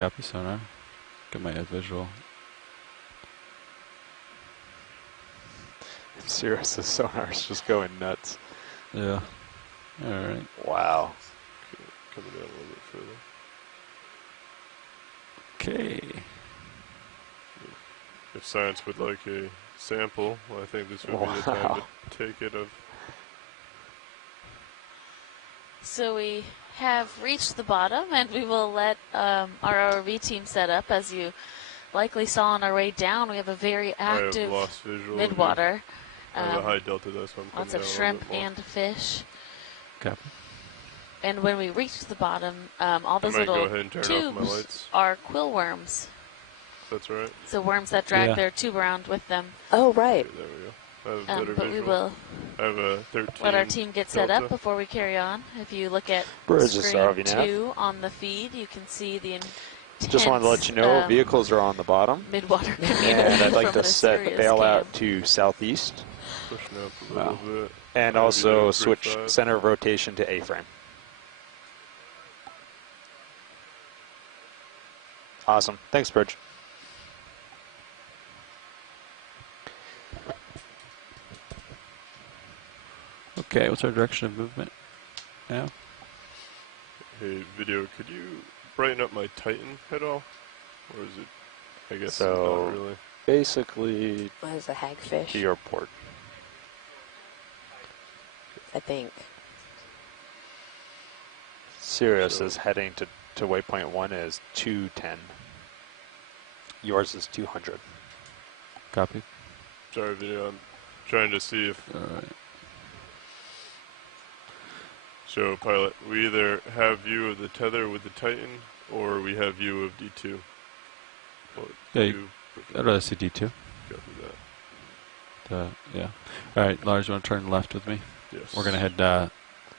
Copy sonar. Get my visual. Sirius's sonar's just going nuts. Yeah. All right. Wow. Coming down a little bit further. Okay. If science would like a sample, well, I think this would be the time to take it of. So we have reached the bottom, and we will let our ROV team set up. As you likely saw on our way down, we have a very active midwater. I have a high delta, that's why I'm coming Lots of down shrimp and fish. Copy. And when we reach the bottom, all those little tubes are quill worms. That's right. So worms that drag their tube around with them. Oh, right. Okay, there we go. I have better but visual. we will I have a 13 let our team get set delta. up before we carry on. If you look at Bridges screen ROV nav. 2 on the feed, you can see the Just wanted to let you know, vehicles are on the bottom. midwater And I'd like from to the set Sirius bailout cam. to southeast. Pushing up a little bit. And Maybe also doing switch 3.5. center of rotation to A-frame. Awesome. Thanks, Bridge. Okay, what's our direction of movement now? Hey, video, could you brighten up my Titan at all? Or is it, I guess, So, not really? basically, What is a hagfish? to your port. I think. Sirius is heading to waypoint 1 is 210. Yours is 200. Copy. Sorry, video, I'm trying to see if... All right. So, pilot, we either have view of the tether with the Titan, or we have view of D2. What Yeah, do you prefer? I'd rather see D2. Copy that. Yeah. All right, Lars, you want to turn left with me? Yes. We're going to head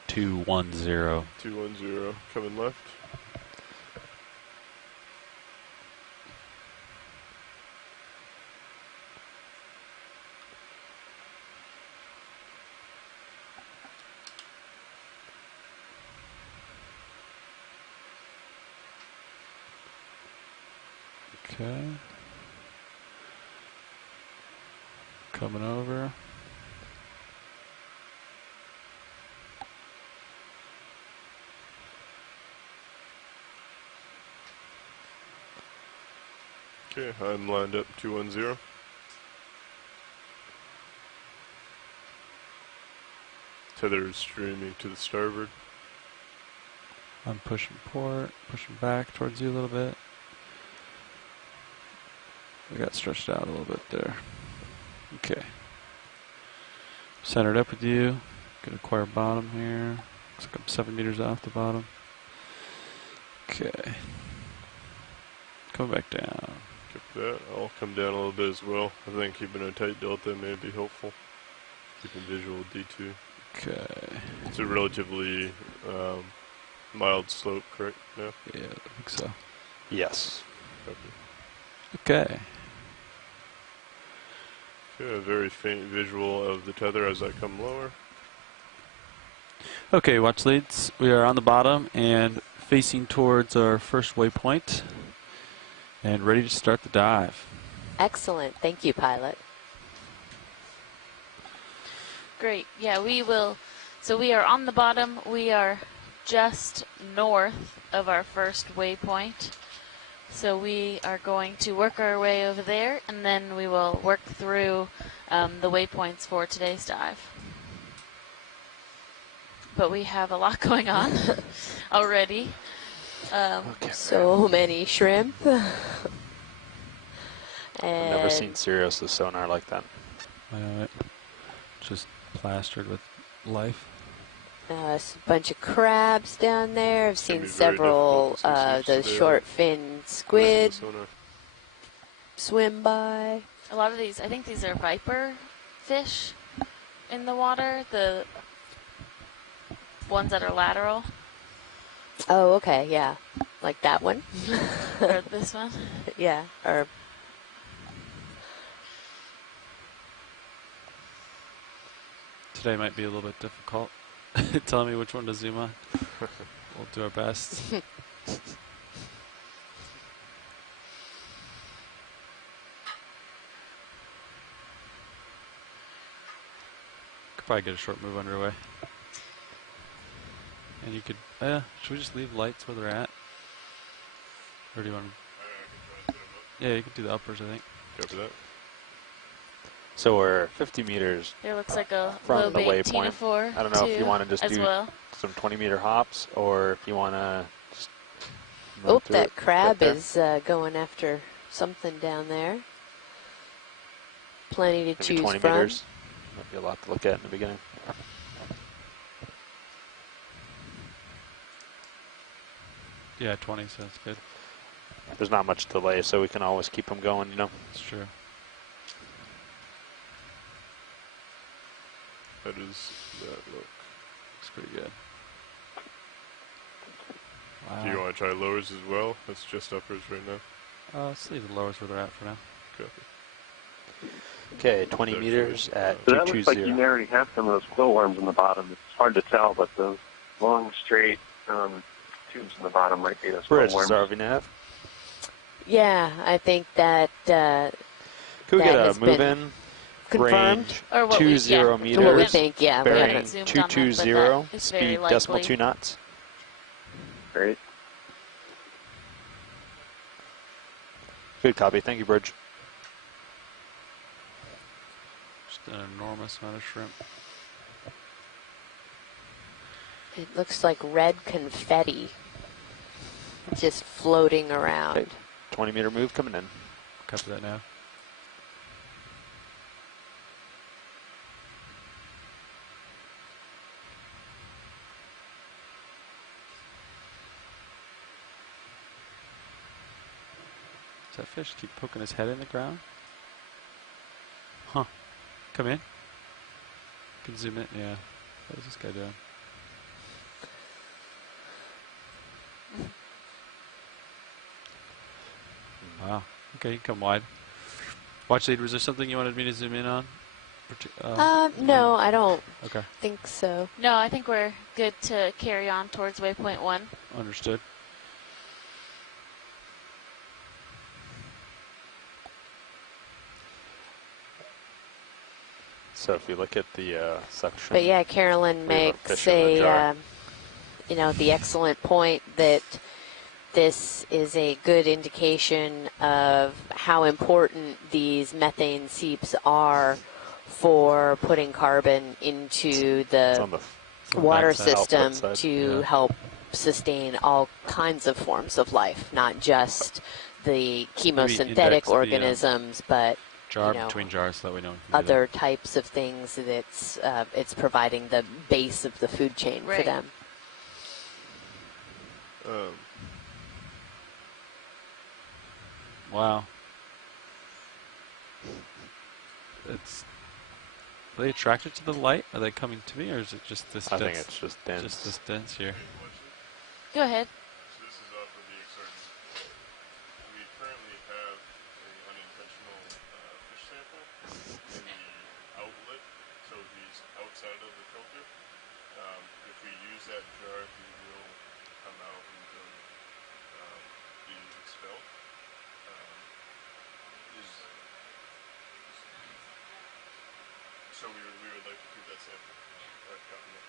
210. 210, coming left. Okay. Coming over. Okay, I'm lined up 210. Tether is streaming to the starboard. I'm pushing port, pushing back towards you a little bit. We got stretched out a little bit there. Okay. Centered up with you. Gonna acquire bottom here. Looks like I'm 7 meters off the bottom. Okay. Come back down. Get that. I'll come down a little bit as well. I think keeping a tight delta may be helpful. Keeping visual D2. Okay. It's a relatively mild slope, correct? No? Yeah, I think so. Yes. Okay. Okay, a very faint visual of the tether as I come lower. Okay, watch leads. We are on the bottom and facing towards our first waypoint and ready to start the dive. Excellent. Thank you, pilot. Great. Yeah, we will. So we are on the bottom. We are just north of our first waypoint. So we are going to work our way over there, and then we will work through the waypoints for today's dive. But we have a lot going on already. Okay. So many shrimp. I've And never seen Sirius's sonar like that. Just plastered with life. a bunch of crabs down there. I've Can seen be very several difficult to see those today. short fin squid Sonar. swim by. A lot of these, I think these are viper fish in the water, the ones that are lateral, Oh, okay, yeah. Like that one. or this one. Yeah, or Today might be a little bit difficult. Tell me which one to zoom on. We'll do our best. probably get a short move underway. And you could, should we just leave lights where they're at? Or do you want to? Yeah, you can do the uppers, I think. Copy that. So we're 50 meters There looks like a from low the bait waypoint. T4 I don't know if you want to just as do well. some 20-meter hops, or if you want to just move Oh, through it that crab right there. is going after something down there. Plenty to Maybe choose 20 from. meters. Might be a lot to look at in the beginning. Yeah, 20 sounds good. There's not much delay, so we can always keep them going, you know. That's true. How does that look? Looks pretty good. Do you Wow. want to try lowers as well? That's just uppers right now. Let's leave the lowers where they're at for now. Copy. Okay, 20 Actually, meters at So that looks like you 220. already have some of those glowworms in the bottom. It's hard to tell, but those long, straight tubes in the bottom might be those Bridge is glowworms. ROV nav. Yeah, I think that Could we That get a has move been in? confirmed. Range Or what 20 we, yeah, What we meters. think, yeah. We haven't Bearing zoomed on them, but 220. that is very Speed decimal likely. 2 knots. Great. Good copy. Thank you, Bridge. Just an enormous amount of shrimp. It looks like red confetti just floating around. Okay. 20-meter move coming in. Copy that now. Does that fish keep poking his head in the ground? Huh. Come in. Can zoom in. Yeah. What is this guy doing? Wow. Okay, you can come wide. Watch lead. Was there something you wanted me to zoom in on? No, I don't Okay. think so. No, I think we're good to carry on towards waypoint 1. Understood. So if you look at the section. But yeah, Carolyn We have a makes fish in the jar. the excellent point that this is a good indication of how important these methane seeps are for putting carbon into It's the on the water backside, system output side, to yeah. help sustain all kinds of forms of life, not just the chemosynthetic index the, organisms, but Jar you know, between jars so that we know. we can do other types of things that it's providing the base of the food chain for Right. them. that. Wow. It's. Are they attracted to the light? Are they coming to me, or is it just this? I think dense- it's just dense. Just this dense here. Go ahead. So this is off of the EX1903L2. We currently have an unintentional fish sample in the outlet, so he's outside of the filter. If we use that jar, he will come out and be expelled. So we would like to keep that sample. Copy that.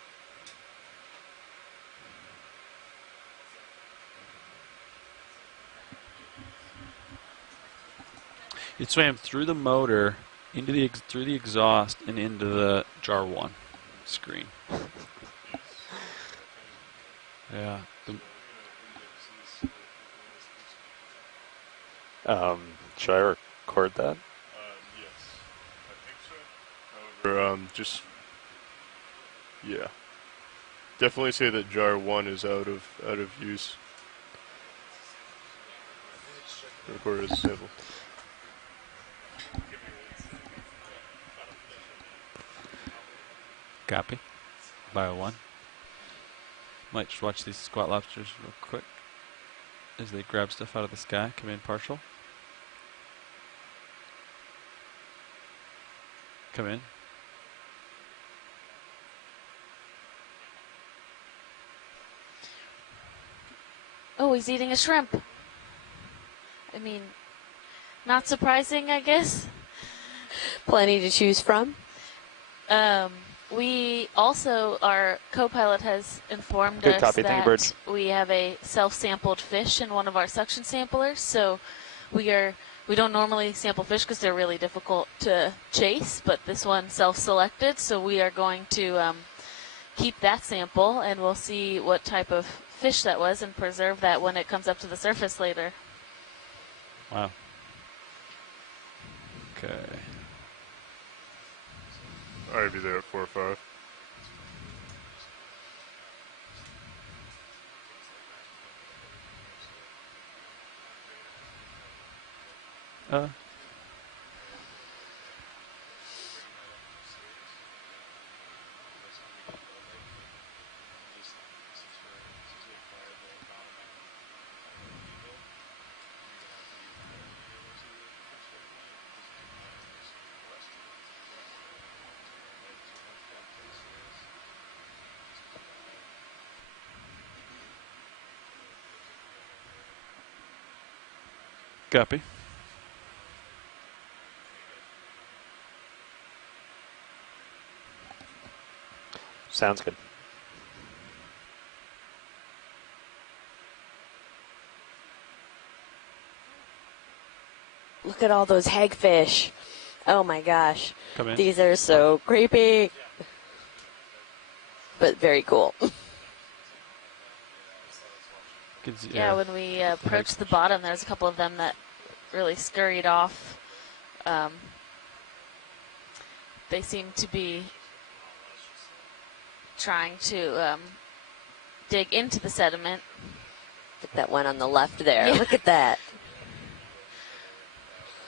It swam through the motor, into the through the exhaust, and into the jar 1 screen. Yeah. Should I record that? Yes, I think so. However, just yeah, definitely say that jar 1 is out of use. Record as a sample. Copy. Bio 1. Might just watch these squat lobsters real quick as they grab stuff out of the sky. Come in partial. Come in. Oh, he's eating a shrimp. I mean, not surprising, I guess. Plenty to choose from. we also, our co-pilot has informed Good us copy. Thank you, that Birds. we have a self-sampled fish in one of our suction samplers. So we don't normally sample fish because they're really difficult to chase, but this one self-selected. So we are going to keep that sample, and we'll see what type of fish that was and preserve that when it comes up to the surface later. Wow. Okay. I'd be there at 4 or 5. Copy. Sounds good. Look at all those hagfish. Oh my gosh. Come in. These are so creepy. But very cool. Yeah, when we approached the bottom, there's a couple of them that really scurried off. They seem to be trying to dig into the sediment. Look at that one on the left there. Yeah. Look at that.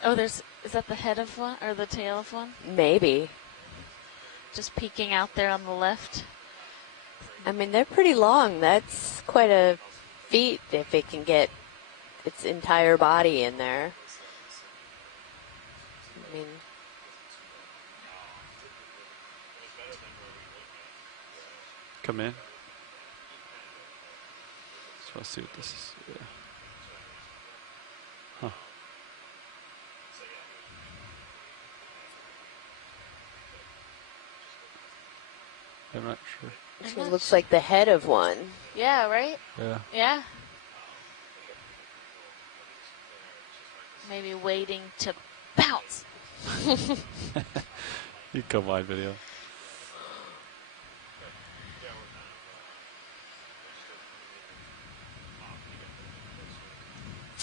Oh, is that the head of one or the tail of one? Maybe. Just peeking out there on the left. I mean, they're pretty long. That's quite a feat if it can get its entire body in there. I mean, Come in. Just want to see what this is. Yeah. Huh. I'm not sure. it looks like the head of one. Yeah, right? Yeah. Yeah. Maybe waiting to bounce. You can come wide video.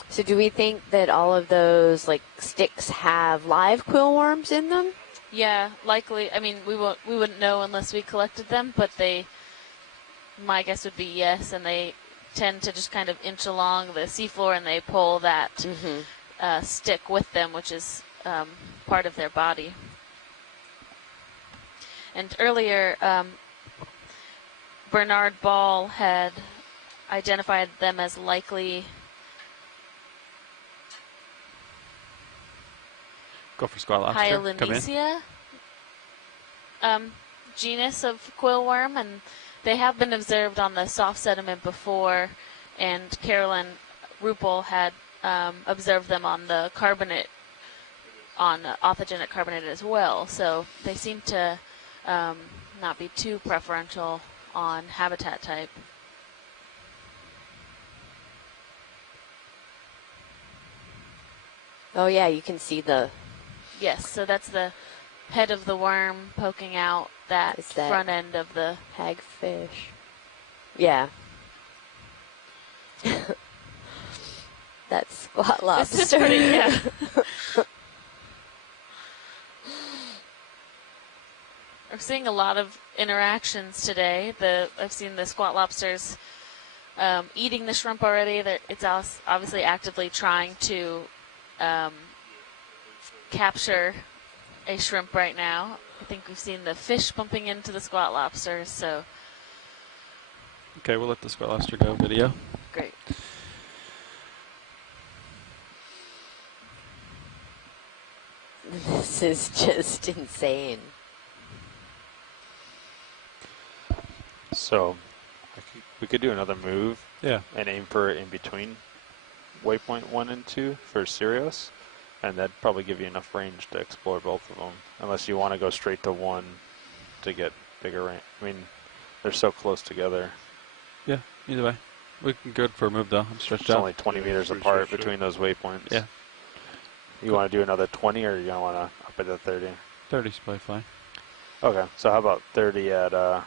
So do we think that all of those like sticks have live quill worms in them? Yeah, likely. I mean, we wouldn't know unless we collected them, but my guess would be yes, and they tend to just kind of inch along the seafloor and they pull that stick with them, which is part of their body. And earlier, Bernard Ball had identified them as likely. Go for squat lobster. Come in. Hyalinicia genus of quill worm, and they have been observed on the soft sediment before, and Carolyn Ruppel had observed them on the carbonate, on authigenic carbonate as well, so they seem to not be too preferential on habitat type. Oh yeah, you can see the. Yes, so that's the head of the worm poking out that, Is that front end of the hagfish. Yeah. That's squat lobster. This is pretty, yeah. We're seeing a lot of interactions today. I've seen the squat lobsters eating the shrimp already. It's obviously actively trying to capture a shrimp right now. I think we've seen the fish bumping into the squat lobsters, so. Okay, we'll let the squat lobster go video. Great. This is just insane. So we could do another move Yeah. and aim for in between waypoint 1 and 2 for Sirius, and that'd probably give you enough range to explore both of them, unless you want to go straight to 1 to get bigger range. I mean, they're so close together. Yeah, either way. We can go for a move though. I'm stretched It's out. only 20 Yeah, meters pretty apart sure. between those waypoints. Yeah. You want to do another 20, or you gonna want to up it at 30? 30's probably fine. Okay, so how about 30 at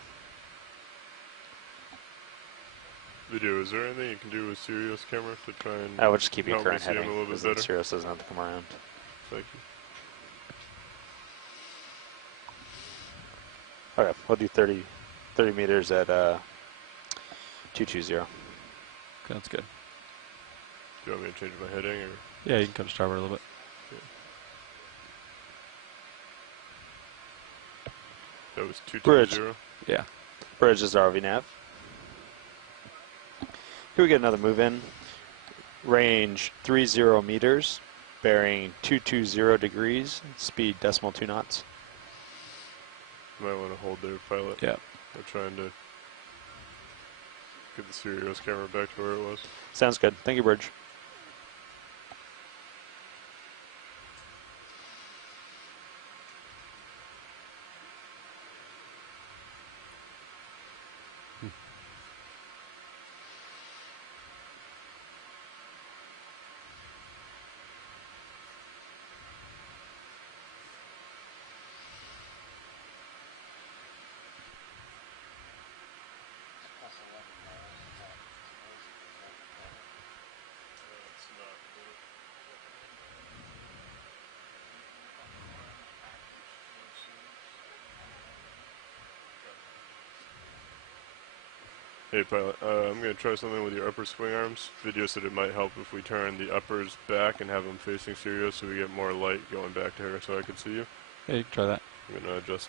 Video, is there anything you can do with Sirius camera to try and I would just keep your help me current see him heading a little bit because the better? Sirius doesn't have to come around. Thank you. Okay, we'll do 30 meters at 220. That's good. Do you want me to change my heading or? Yeah, you can come to starboard a little bit. That was Bridge. 220. Yeah. Bridge is ROV nav. Here we get another move in. Range 30 meters, bearing 220 degrees, speed decimal 2 knots. You might want to hold there, pilot. Yeah. We're trying to get the Sirius camera back to where it was. Sounds good. Thank you, Bridge. It's not good. Hey pilot, I'm going to try something with your upper swing arms. Video said it might help if we turn the uppers back and have them facing Sirius so we get more light going back to her so I can see you. Yeah, you can try that. I'm going to adjust.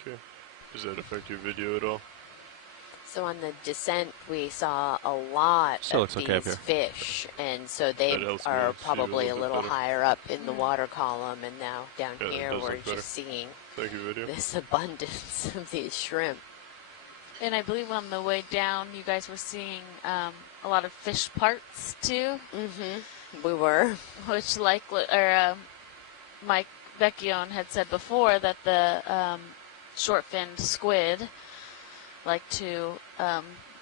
Okay. Does that affect your video at all? So on the descent, we saw a lot Still of looks okay up these here. fish, and so they That helps me are see a probably a little bit little better. higher up in the water column, and now down Yeah, that here does we're look better. just seeing Thank you, video. this abundance of these shrimp. And I believe on the way down, you guys were seeing a lot of fish parts too, Mm-hmm. We were. which Mike Vecchione had said before that the short-finned squid like to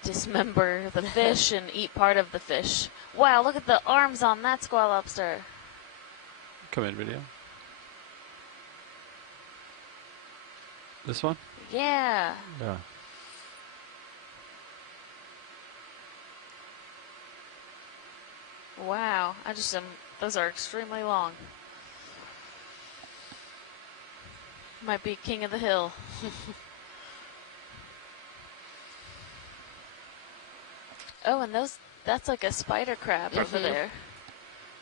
dismember the fish and eat part of the fish. Wow, look at the arms on that squall lobster. Come in, video. This one? Yeah. Yeah. Wow. Those are extremely long. Might be king of the hill. Oh, and that's like a spider crab over Mhm. there.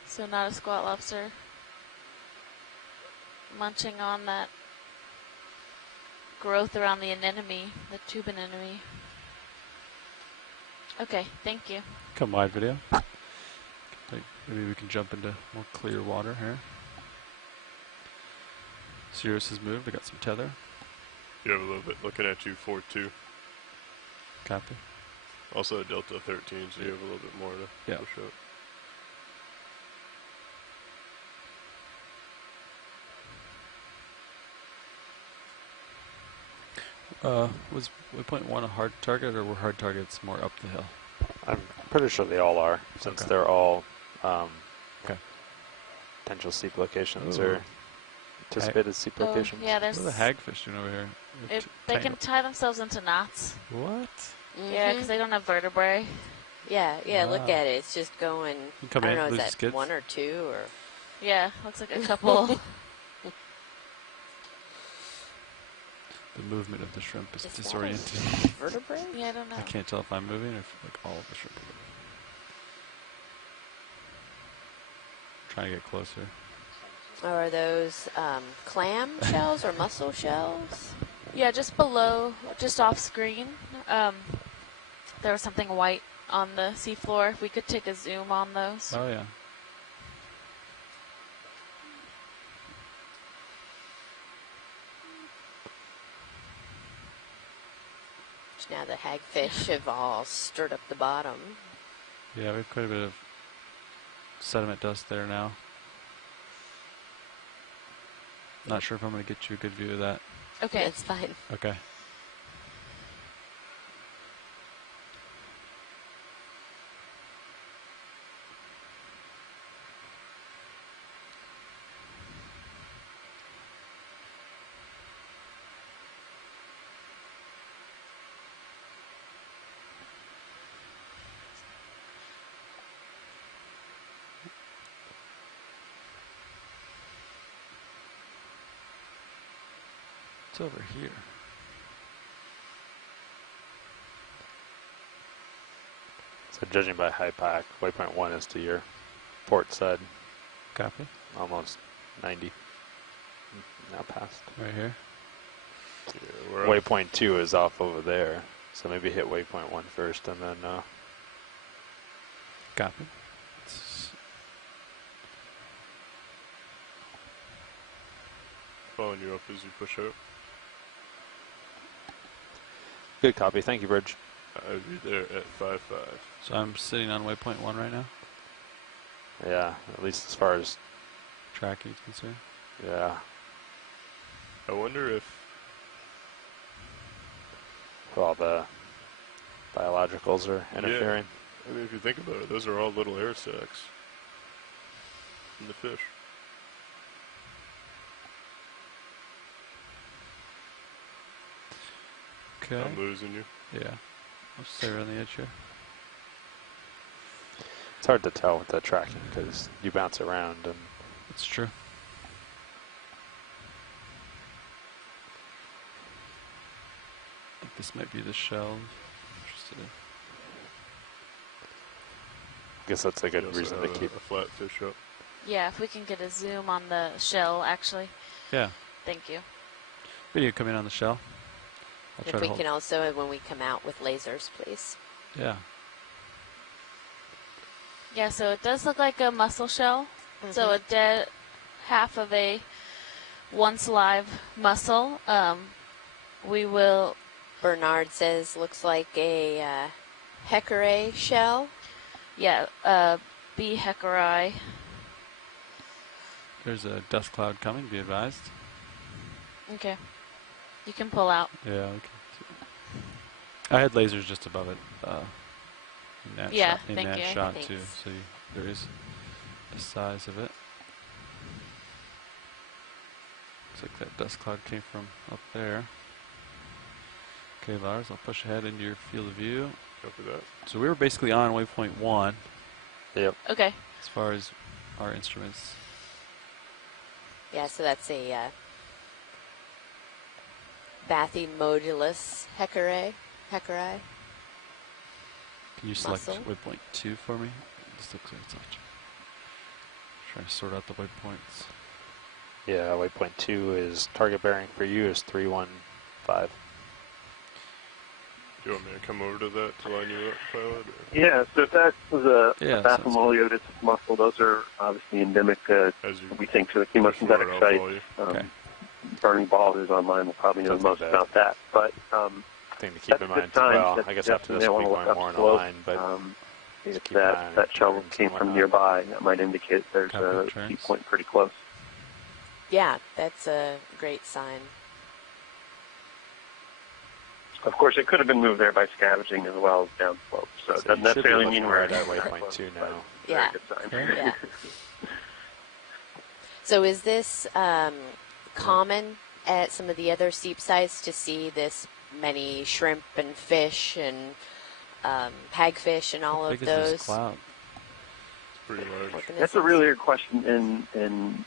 So not a squat lobster. Munching on that growth around the anemone, the tube anemone. Okay, thank you. Come wide, video. Maybe we can jump into more clear water here. Sirius has moved. I got some tether. You have a little bit looking at you, 4-2. Copy. Also Delta 13, so you have a little bit more to Yeah. push up. Was waypoint 1 a hard target, or were hard targets more up the hill? I'm pretty sure they all are, since Okay. they're all Okay. potential seep locations Ooh. or anticipated seep Oh, locations. yeah, What there's. are the hagfish doing over here? They're They can tangled. tie themselves into knots. What? Yeah, because they don't have vertebrae. Yeah, look Wow. at it. It's just going, You come I in, don't know, lose is the that skids? one or two? Or Yeah, looks like a couple. The movement of the shrimp is Is that a- disorienting. vertebrae? Yeah, I don't know. I can't tell if I'm moving or if like all of the shrimp are moving. Trying to get closer. Or are those clam shells or mussel shells? Yeah, just below, just off screen, there was something white on the seafloor. If we could take a zoom on those. Oh yeah. Now the hagfish have all stirred up the bottom. Yeah, we have quite a bit of sediment dust there now. Not sure if I'm going to get you a good view of that. Okay. That's fine. Okay. It's over here. So judging by high pack, waypoint 1 is to your port side, Copy. almost 90. Now past. Right here. Yeah, we're up. Waypoint 2 is off over there, so maybe hit waypoint 1 first and then Copy. It's Following you up as you push out. good copy. Thank you, Bridge. I'd be there at 5-5. so I'm sitting on waypoint 1 right now. Yeah, at least as far as, Tracking is concerned. yeah. I wonder if All the biologicals are interfering. I mean, if you think about it, those are all little air sacs in the fish. Okay. I'm losing you. Yeah. I'll stay around the edge here. It's hard to tell with the tracking because you bounce around and That's true. I think this might be the shell. I'm interested in. I guess that's a good You also reason to have keep. a flat fish up. Yeah, if we can get a zoom on the shell, actually. Yeah. Thank you. Video come in on the shell. I'll try If to we hold. can also, when we come out with lasers, please. Yeah. Yeah, so it does look like a mussel shell. So a dead half of a once live mussel. We will. Bernard says looks like a Heckeré shell. Yeah, B. heckeri. There's a dust cloud coming, be advised. Okay. You can pull out. Yeah, okay. I had lasers just above it in that Yeah, shot, thank you. shot Thanks. too. So there is the size of it. Looks like that dust cloud came from up there. Okay, Lars, I'll push ahead into your field of view. Copy that. So we were basically on waypoint 1 Yep. Okay. as far as our instruments. Yeah, so that's a Bathymodulus Heckeré. Can you select Mussel. waypoint 2 for me? This looks like it's off. Trying to sort out the waypoints. Yeah, waypoint 2 is target bearing for you is 315. Do you want me to come over to that to line you up, pilot? Or? Yeah, so if that was a Yeah, sounds good. Bathymodulus mussel, those are obviously endemic, As you we think, to the push forward, chemosynthetic I'll site. follow you. Okay. Burning Ball, who's online, will probably know the most Something about that. But Thing to keep that's in a good mind. sign. Well, That's I guess suggesting after this they we'll want be to going look more in a upslope. line, but If keep an eye on that shell turns came and from whatnot. nearby, that might indicate there's Copy a turns. key point pretty close. Yeah, that's a great sign. Of course, it could have been moved there by scavenging as well as downslope, so it So doesn't you should be necessarily looking mean we're right at very waypoint close, 2 but now. very Yeah. good sign. Okay. Yeah. So is this common at some of the other seep sites to see this many shrimp and fish and hagfish and all How of big is this those? cloud? It's pretty large. That's a really good question, and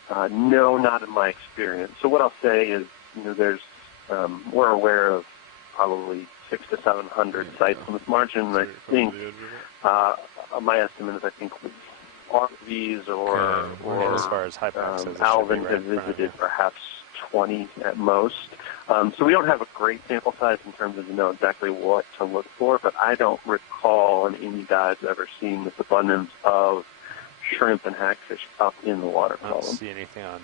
no, not in my experience. So what I'll say is, there's we're aware of probably 600 to 700 sites on this margin. And I Come think to the edge of it. my estimate is I think RVs or Okay. As far as high packs, it should be Alvin right have in front of visited you. perhaps 20 at most. So we don't have a great sample size in terms of to know exactly what to look for, but I don't recall in any dives ever seeing this abundance of shrimp and hagfish up in the water I don't column. see anything on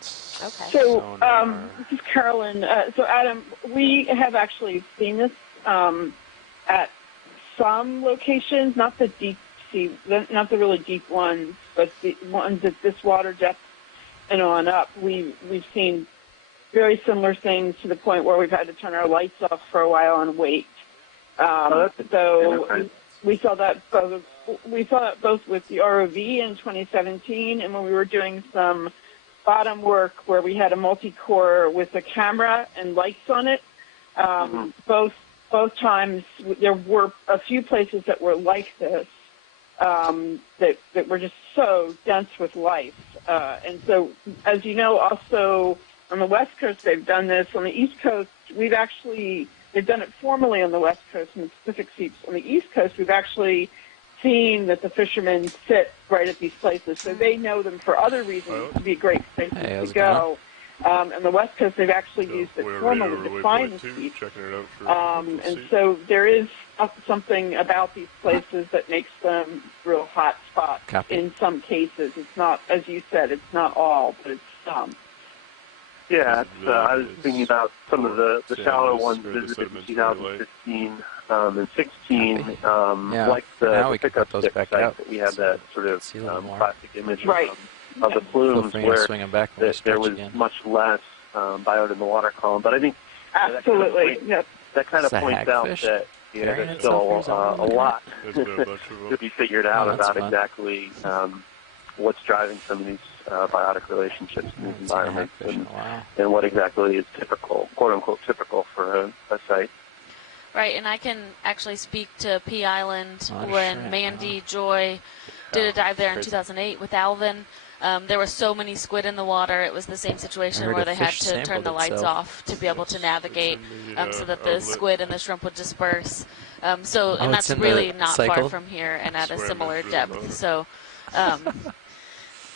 Okay. So, sonar. this is Carolyn. So, Adam, we have actually seen this at some locations, not the deep sea, not the really deep ones, but the ones at this water depth and on up. We've seen very similar things to the point where we've had to turn our lights off for a while and wait. So we saw that both with the ROV in 2017 and when we were doing some bottom work where we had a multi-core with a camera and lights on it. Both times there were a few places that were like this, that were just so dense with life. And so, as you know, also on the West Coast they've done this. On the East Coast, they've done it formally on the West Coast and the Pacific seeps. On the East Coast, we've actually seen that the fishermen sit right at these places, so they know them for other reasons to be great places to go. On the West Coast, they've actually used it formally to find the seep. And so there is something about these places that makes them real hot spots in some cases. It's not, as you said, it's not all, but it's some. Yeah, I was thinking about some of the shallow ones visited in 2015 and 16, like the pickup stick site that we had that sort of plastic image of the plumes where there was much less biota in the water column. But I think that kind of points out that there's still a lot to be figured out about exactly what's driving some of these biotic relationships in these environments and what exactly is typical, quote-unquote typical for a site. Right, and I can actually speak to P Island when Mandy Joy did a dive there in 2008 with Alvin. There were so many squid in the water. It was the same situation where they had to turn the lights off to be able to navigate so that the squid and the shrimp would disperse. And that's really not far from here and at a similar depth. So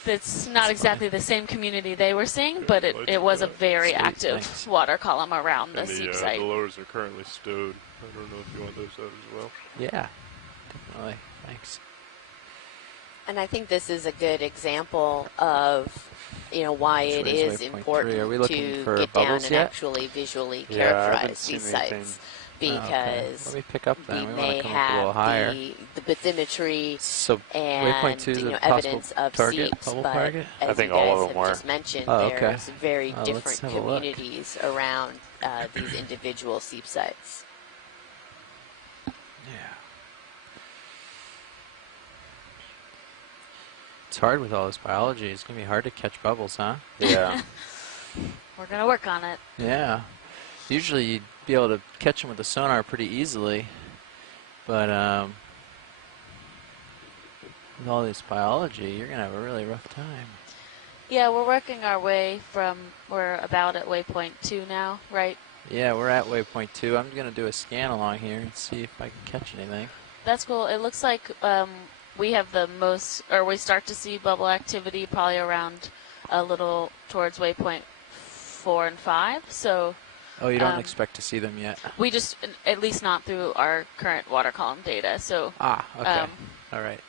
it's not exactly the same community they were seeing, but it was a very active water column around the seep site. The lures are currently stowed. I don't know if you want those out as well. Yeah, definitely. Thanks. And I think this is a good example of, why it is important to get down and actually visually characterize these sites. Because let me pick up we may have the bathymetry and evidence of seeps, but as you guys have just mentioned, there's very different communities around these individual seep sites. Yeah. It's hard with all this biology. It's going to be hard to catch bubbles, huh? Yeah. We're going to work on it. Yeah. Usually you'd be able to catch them with the sonar pretty easily, but with all this biology, you're going to have a really rough time. Yeah, we're working our way we're about at waypoint 2 now, right? Yeah, we're at waypoint 2. I'm going to do a scan along here and see if I can catch anything. That's cool. It looks like we have we start to see bubble activity probably around a little towards waypoint 4 and 5, so... Oh, you don't expect to see them yet? We just, at least not through our current water column data. So, okay. All right.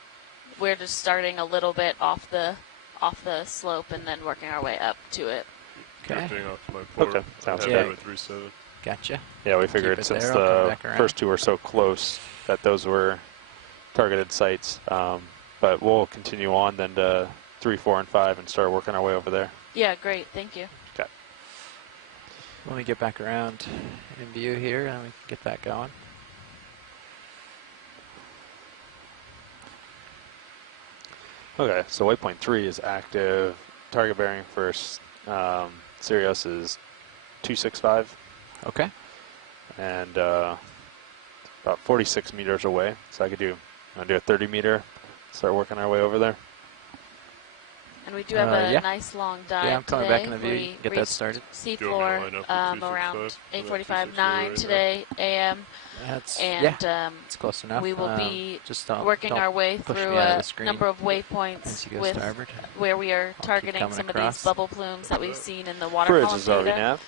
We're just starting a little bit off the slope and then working our way up to it. Okay. Off to my port. Okay. Sounds good. 37. Gotcha. Yeah, we figured since the first two were so close that those were targeted sites. But we'll continue on then to 3, 4, and 5 and start working our way over there. Yeah, great. Thank you. Let me get back around in view here and we can get that going. Okay, so waypoint 3 is active. Target bearing for Sirius is 265. Okay. And about 46 meters away. So I could do a 30 meter, start working our way over there. And we do have a nice long dive. Yeah, I'm coming back in the view. Get that started. Seafloor around 8:45, 9 today a.m. It's close enough. We will be working our way through a number of waypoints with where we are targeting some of these bubble plumes that we've seen in the water column data.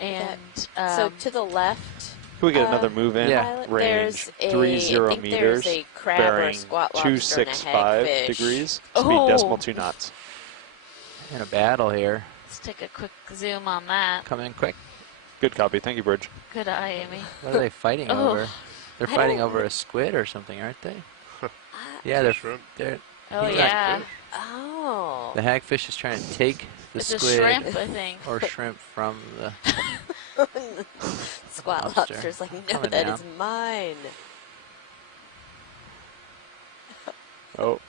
And so to the left. Can we get another move in? Yeah. Range 30 meters, a crab bearing or squat lobster 265 and a hagfish. degrees, speed decimal 2 knots. In a battle here. Let's take a quick zoom on that. Come in quick. Good copy. Thank you, Bridge. Good eye, Amy. What are they fighting over? They're fighting over a squid or something, aren't they? Yeah, they're. Oh yeah. Oh. The hagfish is trying to take the It's a squid shrimp, I think. or shrimp from the Squat lobster. lobster's like, no, Coming that down. is mine. Oh,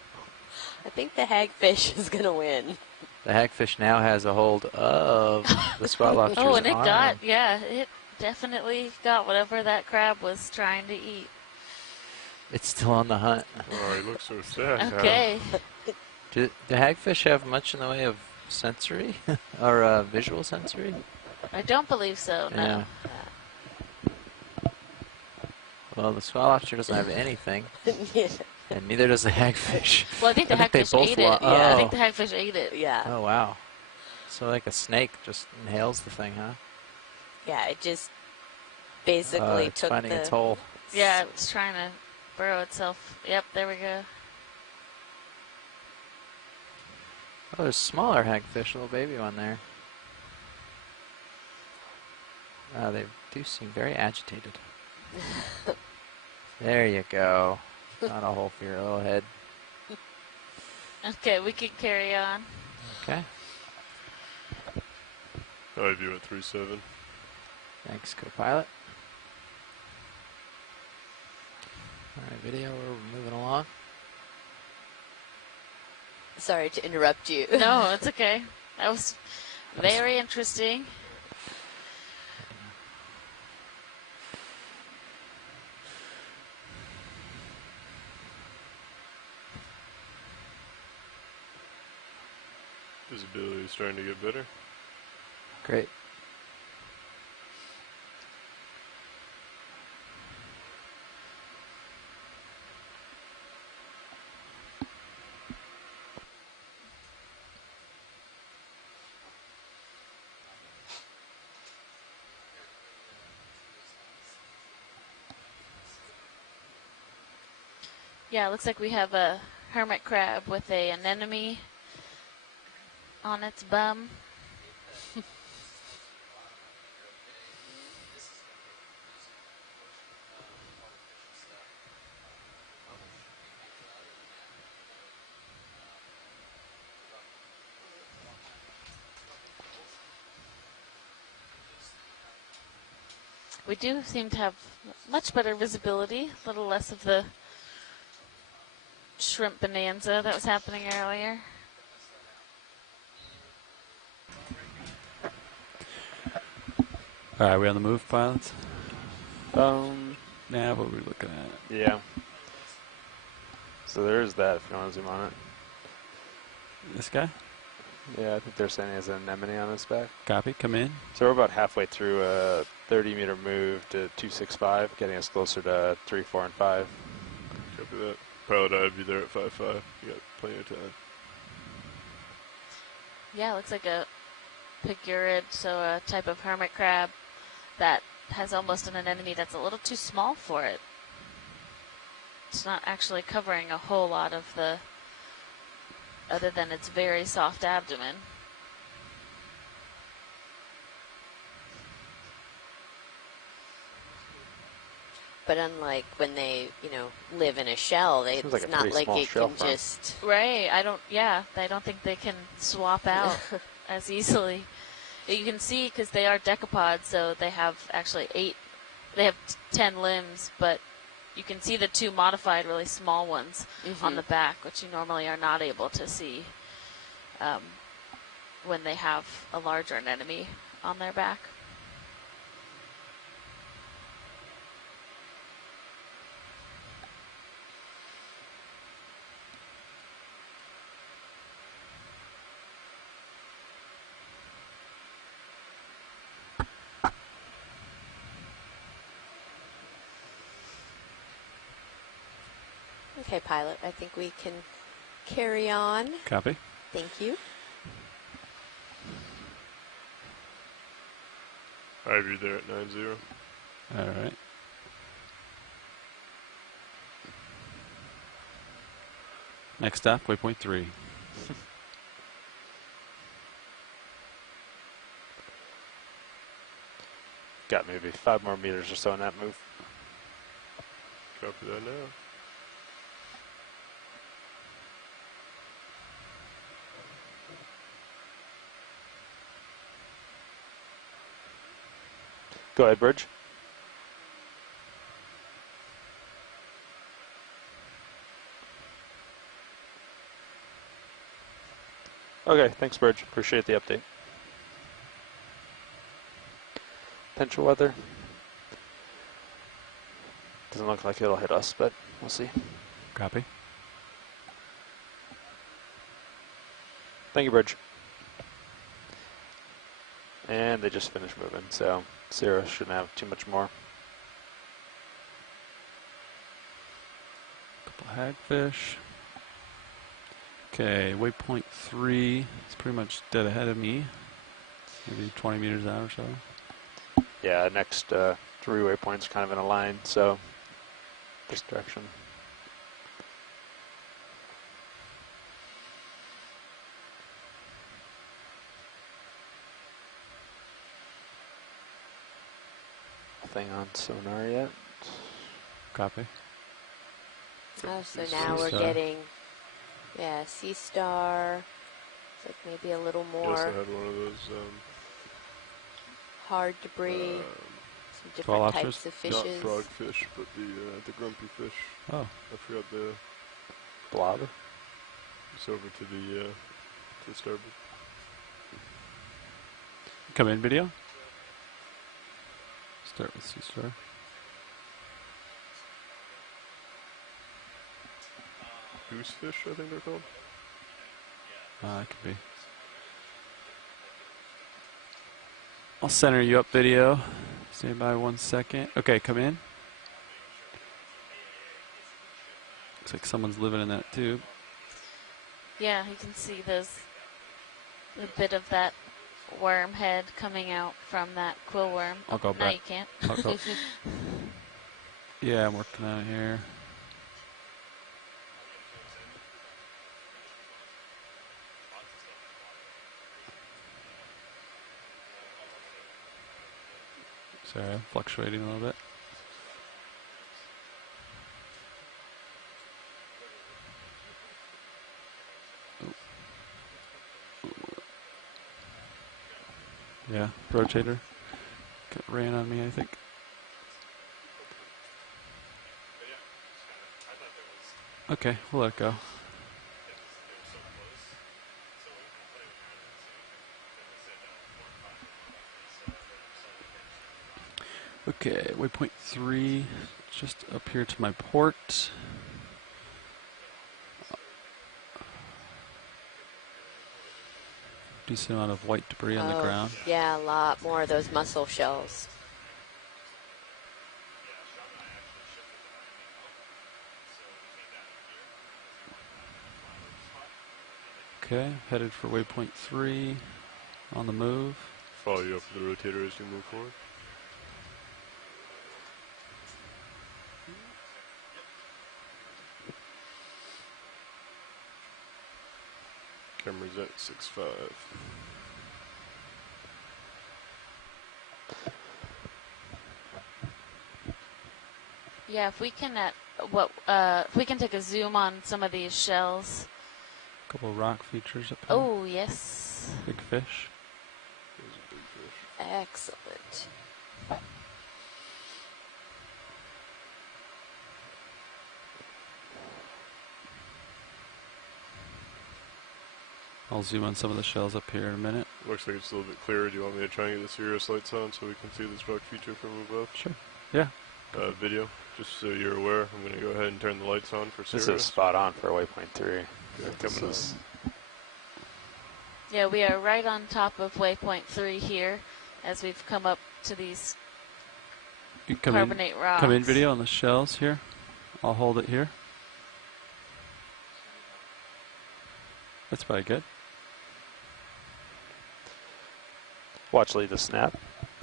I think the hagfish is going to win. The hagfish now has a hold of the squat lobster's Oh, and it arm. got, yeah, it definitely got whatever that crab was trying to eat. It's still on the hunt. Oh, he looks so sad. Okay. Do hagfish have much in the way of sensory or visual sensory? I don't believe so, no. Yeah. Well, the squat lobster doesn't have anything, Yeah. and neither does the hagfish. Well, I think the they hagfish both ate it. lo- Yeah, I Oh. think the hagfish ate it. Yeah. Oh, wow. So like a snake just inhales the thing, huh? Yeah, it just basically It's took finding the... its hole. Yeah, it was trying to burrow itself. Yep, there we go. Oh, there's a smaller hagfish, little baby one there. They do seem very agitated. There you go. Not a hole for your little head. Okay, we can carry on. Okay. I view at 3.7. Thanks, co-pilot. All right, video, we're moving along. Sorry to interrupt you. No, it's okay. That was very interesting. Visibility is starting to get better. Great. Yeah, it looks like we have a hermit crab with an anemone on its bum. We do seem to have much better visibility, a little less of the shrimp bonanza that was happening earlier. All right, we on the move, pilots? yeah. What are we looking at? Yeah. So there is that if you want to zoom on it. This guy? Yeah, I think they're saying he has an anemone on his back. Copy, come in. So we're about halfway through a 30-meter move to 265, getting us closer to 3, 4, and 5. Copy that. Pilot, I'd be there at 5.5. You got plenty of time. Yeah, it looks like a pigurid, so a type of hermit crab that has almost an anemone that's a little too small for it. It's not actually covering a whole lot of the, other than its very soft abdomen. But unlike when they, live in a shell, Seems it's like a not pretty like small it shell can front. just... Right, I don't think they can swap out as easily. You can see, because they are decapods, so they have actually 10 limbs, but you can see the two modified, really small ones on the back, which you normally are not able to see when they have a larger anemone on their back. Okay, pilot, I think we can carry on. Copy. Thank you. I'd be there at 9.0. All right. Next stop, waypoint 3. Got maybe 5 more meters or so in that move. that now. Go ahead, Bridge. Okay, thanks, Bridge. Appreciate the update. Potential weather. Doesn't look like it'll hit us, but we'll see. Copy. Thank you, Bridge. And they just finished moving, so Sarah shouldn't have too much more. Couple hagfish. Okay, waypoint 3 is pretty much dead ahead of me. Maybe 20 meters out or so. Yeah, next 3 waypoints kind of in a line, so this direction. Nothing on sonar yet. Copy. Oh, so now we're getting, yeah, sea star. It's like maybe a little You more also had one of those hard debris, some different lobsters? types of fishes. not frogfish, but the grumpy fish. Oh, I forgot the Blob. it's over to the starboard. come in video. Start with sea star. Goosefish, I think they're called. It could be. I'll center you up video. Stand by 1 second. Okay, come in. Looks like someone's living in that tube. Yeah, you can see a bit of that worm head coming out from that quill worm. I'll go No, back. you can't. I'll go. Yeah, I'm working on it here. Sorry, I'm fluctuating a little bit. Yeah, rotator. Ran on me, I think. Okay, we'll let it go. Okay, waypoint 3, just up here to my port. Decent amount of white debris on the ground. Yeah, a lot more of those mussel shells. Okay, headed for waypoint 3, on the move. Follow you up with the rotator as you move forward. Camera's at 6.5. Yeah, if we can if we can take a zoom on some of these shells. Couple rock features up here. Oh yes. Big fish. There's a big fish. Excellent. I'll zoom on some of the shells up here in a minute. Looks like it's a little bit clearer. Do you want me to try and get the Sirius lights on so we can see this rock feature from above? Sure. Yeah. Video, just so you're aware, I'm going to go ahead and turn the lights on for Sirius. This is spot on for waypoint 3. Coming up. Yeah, we are right on top of waypoint 3 here as we've come up to these You come carbonate rocks. Come in video on the shells here. I'll hold it here. That's probably good. Watch lead the snap.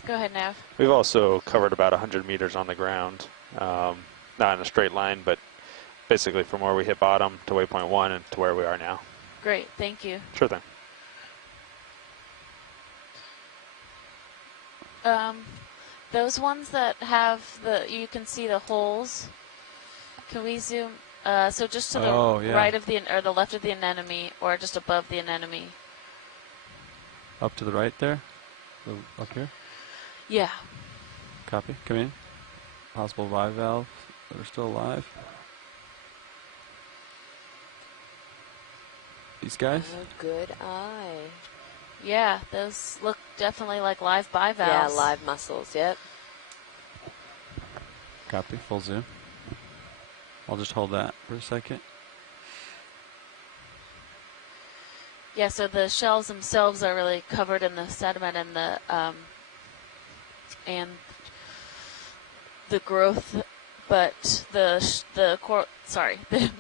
Go ahead, Nav. We've also covered about 100 meters on the ground. Not in a straight line, but basically from where we hit bottom to waypoint 1 and to where we are now. Great, thank you. Sure thing. Those ones that have you can see the holes. Can we zoom? So just to the yeah. right of the or the left of the anemone, or just above the anemone. Up to the right there? Up here? Yeah. Copy. Come in. Possible bivalves that are still alive. These guys? Oh, good eye. Yeah, those look definitely like live bivalves. Yeah, live mussels, yep. Copy. Full zoom. I'll just hold that for a second. Yeah, so the shells themselves are really covered in the sediment and the growth, but the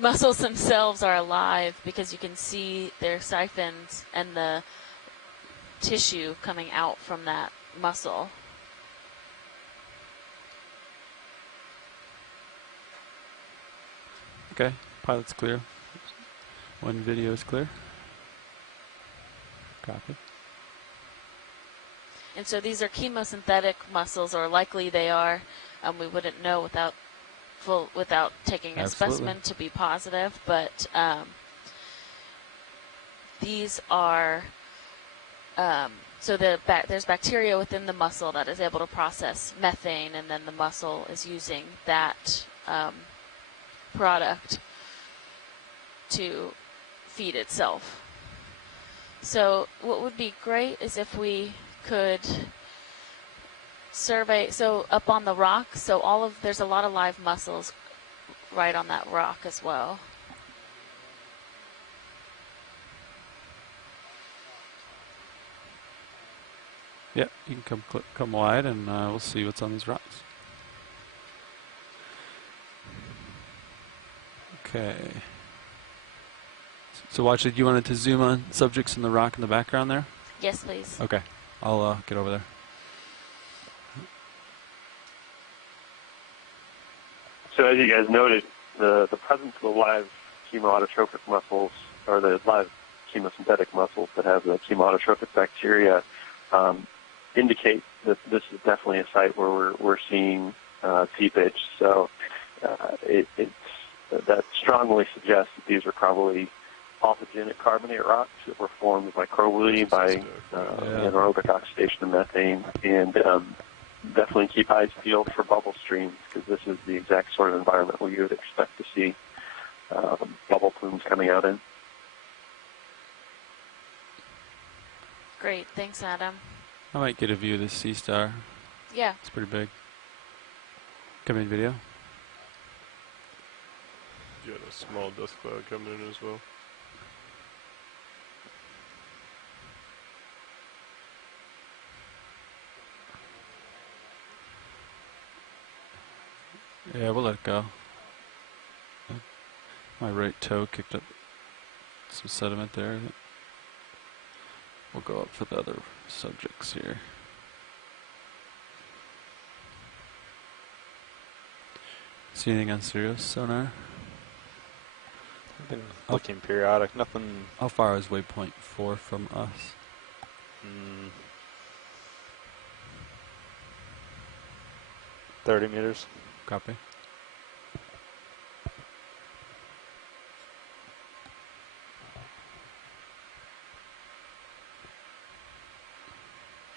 mussels themselves are alive because you can see their siphons and the tissue coming out from that mussel. Okay, pilot's clear. One video is clear. Copy. And so these are chemosynthetic mussels, or likely they are. We wouldn't know without taking a Absolutely. specimen to be positive, but these are so there's bacteria within the mussel that is able to process methane, and then the mussel is using that product to feed itself. So what would be great is if we could survey, so up on the rock, so there's a lot of live mussels right on that rock as well. Yeah, you can come wide, and we'll see what's on these rocks. Okay. So watch it. You wanted to zoom on subjects in the rock in the background there? Yes, please. Okay. I'll get over there. So as you guys noted, the presence of the live chemoautotrophic mussels, or the live chemosynthetic mussels that have the chemoautotrophic bacteria, indicate that this is definitely a site where we're seeing seepage. So that strongly suggests that these are probably authigenic carbonate rocks that were formed microbially by anaerobic oxidation of methane, and definitely keep eyes peeled for bubble streams, because this is the exact sort of environment where you would expect to see bubble plumes coming out in. Great, thanks, Adam. I might get a view of this sea star. Yeah. It's pretty big. Come in video. You had a small dust cloud coming in as well. Yeah, we'll let it go. My right toe kicked up some sediment there. We'll go up for the other subjects here. See anything on Sirius sonar? I've been looking periodic, nothing. How far is waypoint 4 from us? 30 meters. Copy.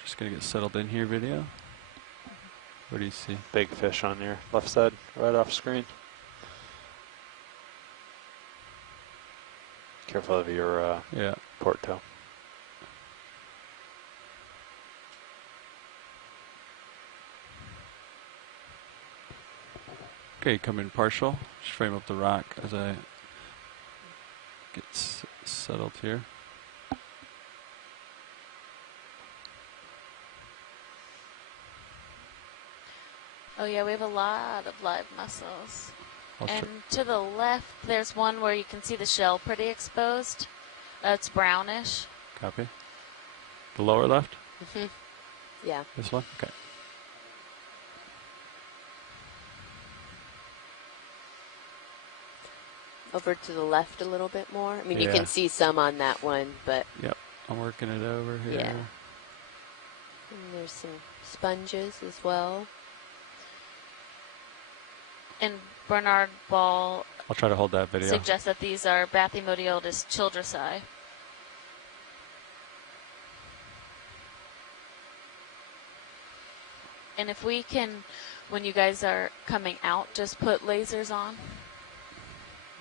Just gonna get settled in here, video. What do you see? Big fish on your left side, right off screen. Careful of your port toe. Okay, come in partial. Just frame up the rock as I get settled here. Oh yeah, we have a lot of live mussels. And to the left, there's one where you can see the shell pretty exposed. It's brownish. Copy. The lower left? Mm-hmm. Yeah. This one? Okay. Over to the left a little bit more. I mean, you can see some on that one, but... Yep, I'm working it over here. Yeah. And there's some sponges as well. And Bernard Ball I'll try to hold that video. suggests that these are Bathymodiotis childresi. And if we can, when you guys are coming out, just put lasers on.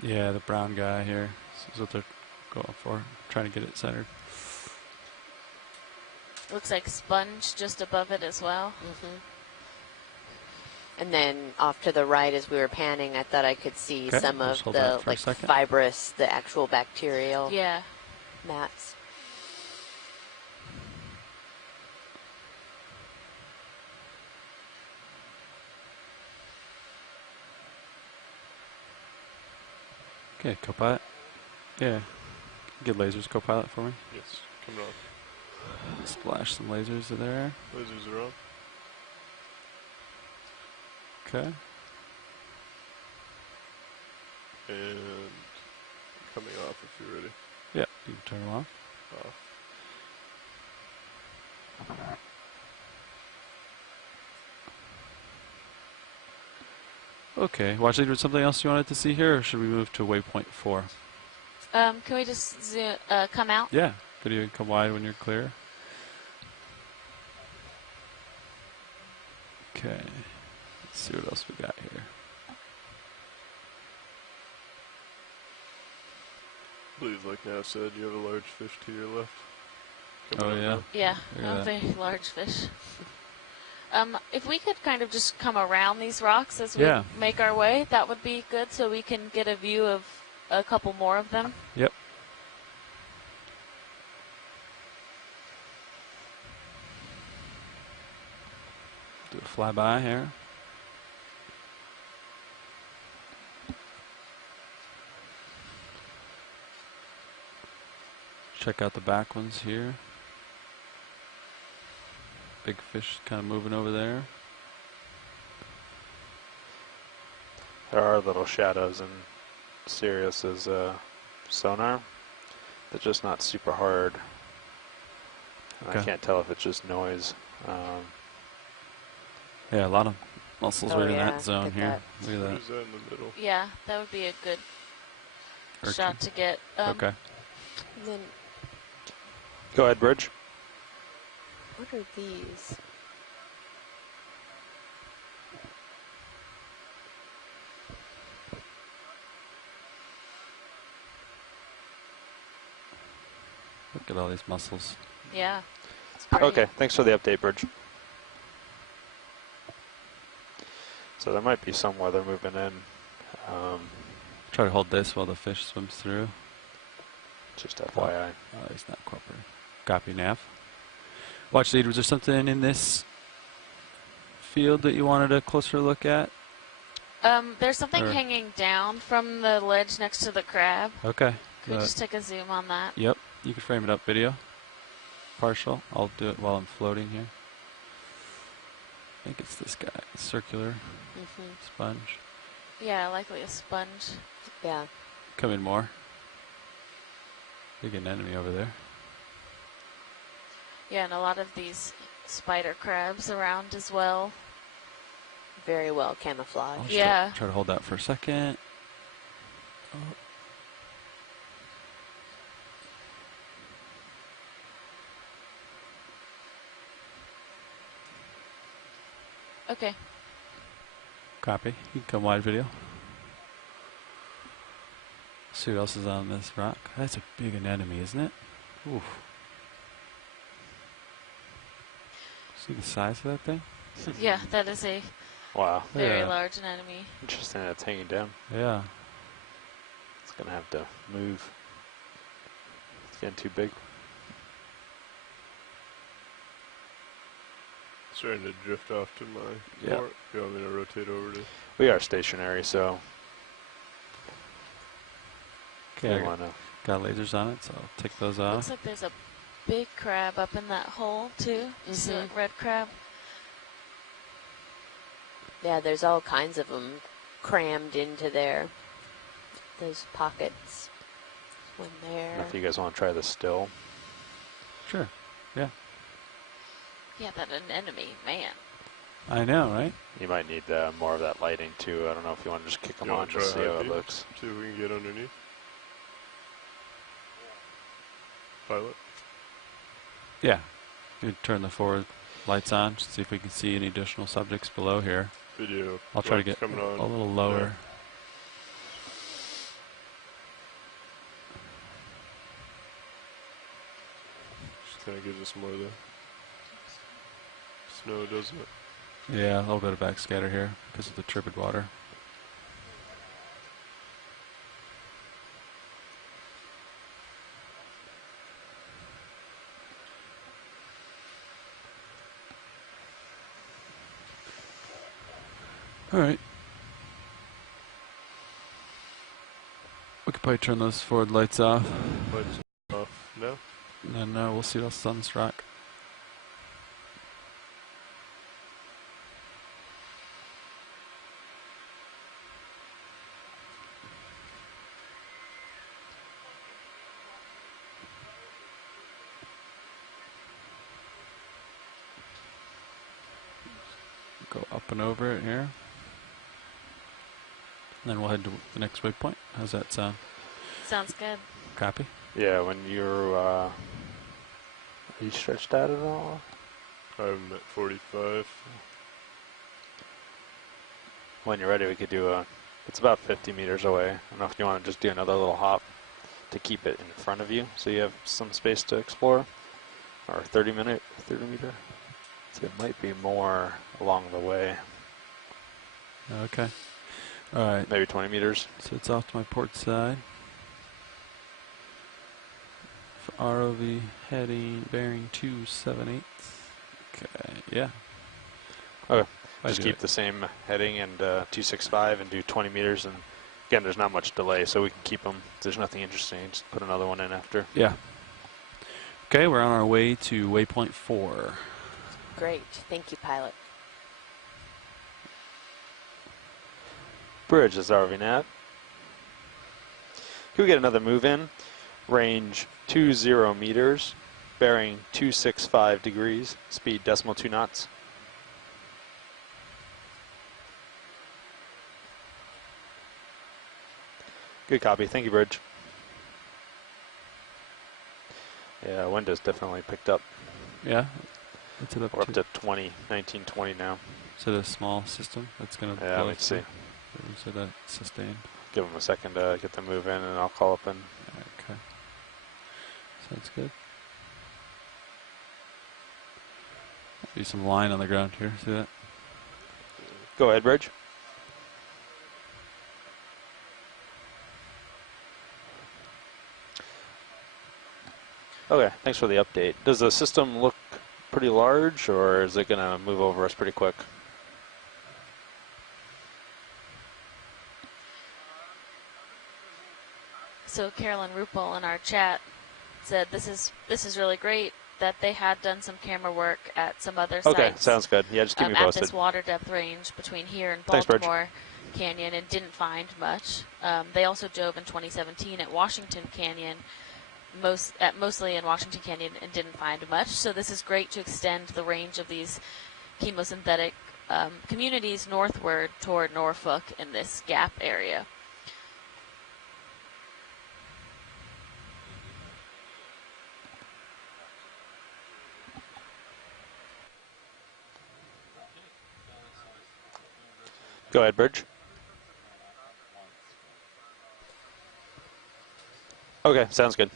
Yeah, the brown guy here. This is what they're going for. Trying to get it centered. Looks like sponge just above it as well. And then off to the right, as we were panning, I thought I could see Okay, some we'll of just hold the that for a like second. fibrous, the actual bacterial Yeah. mats. Okay, Copilot. Yeah. Get lasers, Copilot, for me. Yes, coming off. Splash some lasers in there. Lasers are on. Okay. And coming off if you're ready. Yeah, you can turn them off. Off. Okay, watch leader, something else you wanted to see here, or should we move to waypoint 4? Can we just come out? Yeah, video can come wide when you're clear. Okay, let's see what else we got here. I believe, like Nav said, you have a large fish to your left. Oh, Coming yeah? up Yeah, Look at a that. very large fish. If we could kind of just come around these rocks as we Yeah. make our way, that would be good, so we can get a view of a couple more of them. Yep. Do a flyby here. Check out the back ones here. Big fish kind of moving over there. There are little shadows in Sirius's sonar. They're just not super hard. And Okay. I can't tell if it's just noise. Yeah, a lot of mussels Oh, right in yeah, that zone look at here. Look at What that. is that in the middle? Yeah, that would be a good Urchin. shot to get. Okay. And then Go ahead, Bridge. what are these? Look at all these mussels. Yeah. It's great. Okay, thanks for the update, Bridge. So there might be some weather moving in. Try to hold this while the fish swims through. Just FYI. Oh, he's not cooperating. Copy, Nav. Watch lead, was there something in this field that you wanted a closer look at? There's something Or- hanging down from the ledge next to the crab. Okay. Could we just take a zoom on that? Yep, you can frame it up video. Partial. I'll do it while I'm floating here. I think it's this guy. Circular sponge. Yeah, likely a sponge. Yeah. Come in more. Big anemone over there. Yeah, and a lot of these spider crabs around as well. Very well I'll camouflaged. just Yeah. Try to hold that for a second. Oh. Okay. Copy. You can come wide video. See what else is on this rock. That's a big anemone, isn't it? Oof. See the size of that thing? Yeah, that is a Wow. very Yeah. large anemone. Interesting that it's hanging down. Yeah. It's going to have to move. It's getting too big. Starting to drift off to my Yeah. port. You want me to rotate over to? We are stationary, so Okay, we I want to. got lasers on it, so I'll take those off. Looks like there's a big crab up in that hole too. It's a red crab. Yeah, there's all kinds of them crammed into there. Those pockets. One there. If you guys want to try the still. Sure. Yeah. Yeah, that anemone, man. I know, right? You might need more of that lighting too. I don't know if you want to just kick them on to see how it looks. See if we can get underneath. Pilot? Yeah. You turn the forward lights on, just see if we can see any additional subjects below here. Video. I'll try to get a little lower. Yeah. Just kind of gives us more of the snow, doesn't it? Yeah, a little bit of backscatter here because of the turbid water. All right. We could probably turn those forward lights off. Lights off now? And then we'll see the sun strike. Go up and over it here. And then we'll head to the next waypoint. How's that sound? Sounds good. Copy? Yeah, when you're, are you stretched out at all? I'm at 45. When you're ready, we could do it's about 50 meters away. I don't know if you want to just do another little hop to keep it in front of you so you have some space to explore. Or 30 meter. So it might be more along the way. Okay. All right. Maybe 20 meters. So it's off to my port side. For ROV heading bearing 278. Okay, yeah. Okay. Just keep the same heading and 265 and do 20 meters. And again, there's not much delay, so we can keep them. If there's nothing interesting, just put another one in after. Yeah. Okay, we're on our way to waypoint 4. Great. Thank you, pilot. Bridge is ROV Nat. Can we get another move in? Range 20 meters, bearing 265 degrees, speed decimal 2 knots. Good copy. Thank you, Bridge. Yeah, wind has definitely picked up. Yeah. What's it up We're up to 20, 19, 20 now. Is it a small system that's going to Yeah, let's see. Is it a sustained? Give them a second to get the move in, and I'll call up in. Okay. Sounds good. Be some line on the ground here. See that? Go ahead, Bridge. Okay, thanks for the update. Does the system look pretty large, or is it going to move over us pretty quick? So Carolyn Rupel in our chat said this is really great that they had done some camera work at some other sites. Okay, sounds good. Yeah, just keep me posted. At this water depth range between here and Thanks, Baltimore Canyon and didn't find much. They also dove in 2017 at Washington Canyon, mostly in Washington Canyon, and didn't find much. So this is great to extend the range of these chemosynthetic communities northward toward Norfolk in this gap area. Go ahead, Bridge. Okay, sounds good.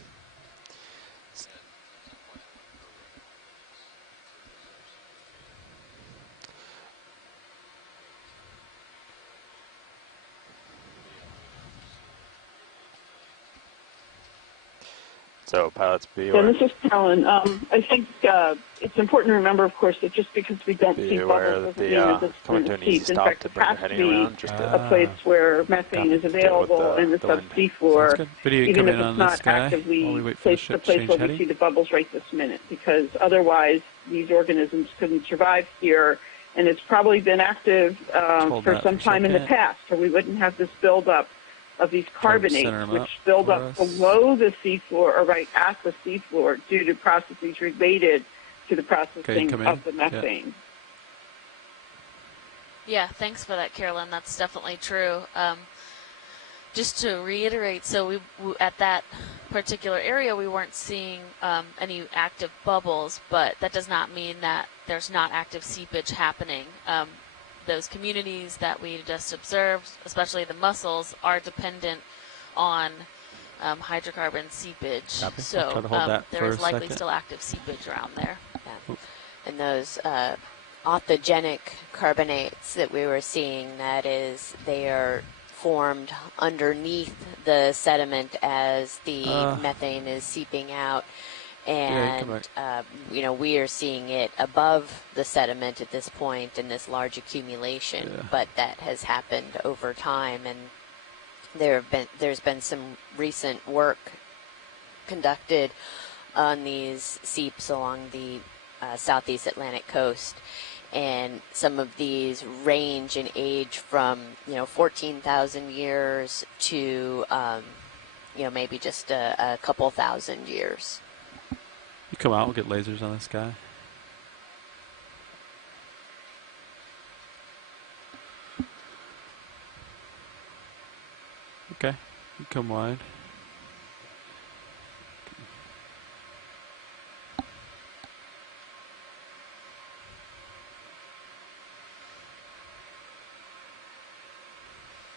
So pilots be aware. And this is Carolyn. I think it's important to remember, of course, that just because we don't see bubbles doesn't mean that it's going to cease. In fact, it has to be a place where methane is available in the subsea floor, even if it's not actively placed the place where we see the bubbles right this minute, because otherwise these organisms couldn't survive here. And it's probably been active for some time in the past, or we wouldn't have this buildup of these carbonates, which build up below the seafloor or right at the seafloor due to processes related to the processing of the methane. Yeah, thanks for that, Carolyn. That's definitely true. Just to reiterate, so we at that particular area, we weren't seeing any active bubbles, but that does not mean that there's not active seepage happening. Those communities that we just observed, especially the mussels, are dependent on hydrocarbon seepage. Copy. I'll So try to hold that there for is a likely second. still active seepage around there. Yeah. And those authigenic carbonates that we were seeing, that is, they are formed underneath the sediment as the methane is seeping out. And, we are seeing it above the sediment at this point in this large accumulation, but that has happened over time. And there's been some recent work conducted on these seeps along the southeast Atlantic coast. And some of these range in age from, 14,000 years to, maybe just a couple thousand years. You come out, we'll get lasers on this guy. Okay, you come wide.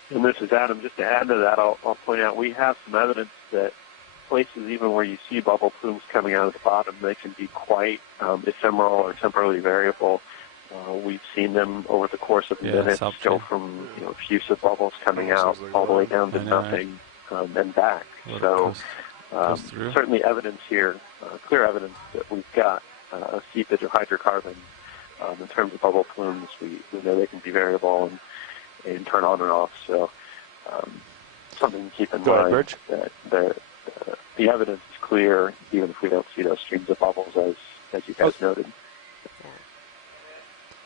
And this is Adam. Just to add to that, I'll point out we have some evidence that places even where you see bubble plumes coming out of the bottom, they can be quite ephemeral or temporally variable. We've seen them over the course of minutes go from effusive bubbles coming out all the way down to nothing and back. So certainly evidence here, clear evidence that we've got a seepage of hydrocarbon. In terms of bubble plumes, we know they can be variable and turn on and off. So something to keep in mind that the evidence is clear, even if we don't see those streams of bubbles as you guys noted.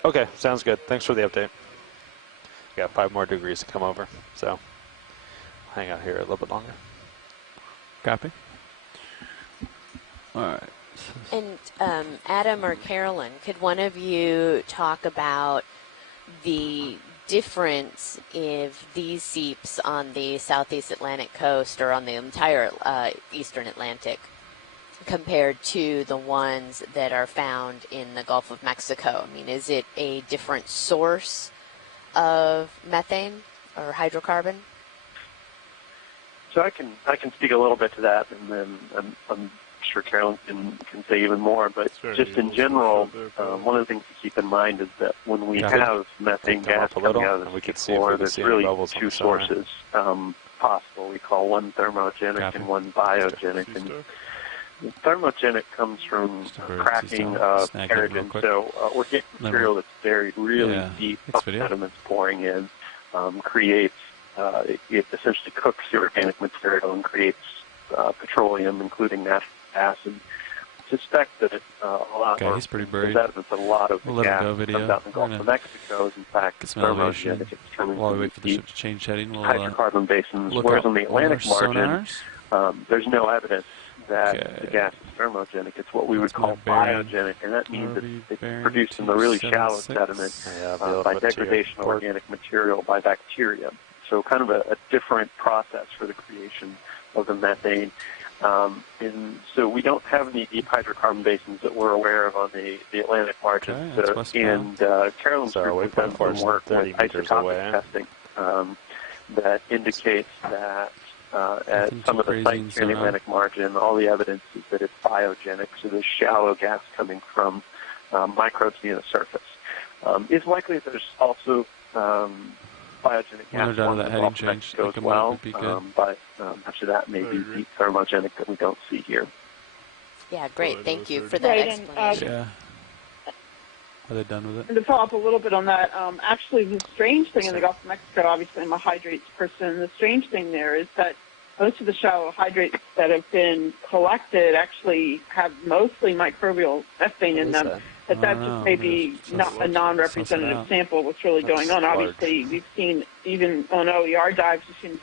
Okay, sounds good. Thanks for the update. We got 5 more degrees to come over, so hang out here a little bit longer. Copy. All right. And Adam or Carolyn, could one of you talk about the difference if these seeps on the southeast Atlantic coast or on the entire eastern Atlantic compared to the ones that are found in the Gulf of Mexico? I mean, is it a different source of methane or hydrocarbon? So I can speak a little bit to that, and then I'm sure Carolyn can say even more. But just in general, one of the things to keep in mind is that when we have methane gas coming out of the seafloor, there's really 2 sources possible. We call one thermogenic and one biogenic. And thermogenic comes from cracking of aerogen. So organic material that's buried really deep, sediments pouring in, creates, it essentially cooks the organic material and creates petroleum, including natural gas. And suspect that a lot he's pretty buried. A lot of the gas that comes out in the Gulf of Mexico is in fact thermogenic. It's coming while we from wait for the ship to change heading, we'll hydrocarbon basins. Whereas on the Atlantic margin, there's no evidence that the gas is thermogenic. It's what we would call biogenic, and that means it's produced in the really shallow sediment by degradation of organic material by bacteria. So kind of a different process for the creation of the methane. And so we don't have any deep hydrocarbon basins that we're aware of on the Atlantic margin. And Carolyn's group has done some work with isotopic testing that indicates that at some of the sites here in the Atlantic margin, all the evidence is that it's biogenic, so there's shallow gas coming from microbes near the surface. It's likely that there's also biogenic gas down to that heading change Mexico as well, but much of that may be deep thermogenic that we don't see here. Yeah, great. Thank you for that explanation. Are they done with it? And to follow up a little bit on that, actually the strange thing in the Gulf of Mexico, obviously I'm a hydrates person, the strange thing there is that most of the shallow hydrates that have been collected actually have mostly microbial methane in them. But that's just maybe not a non-representative sample of what's really going on. Obviously, we've seen, even on OER dives, we've seen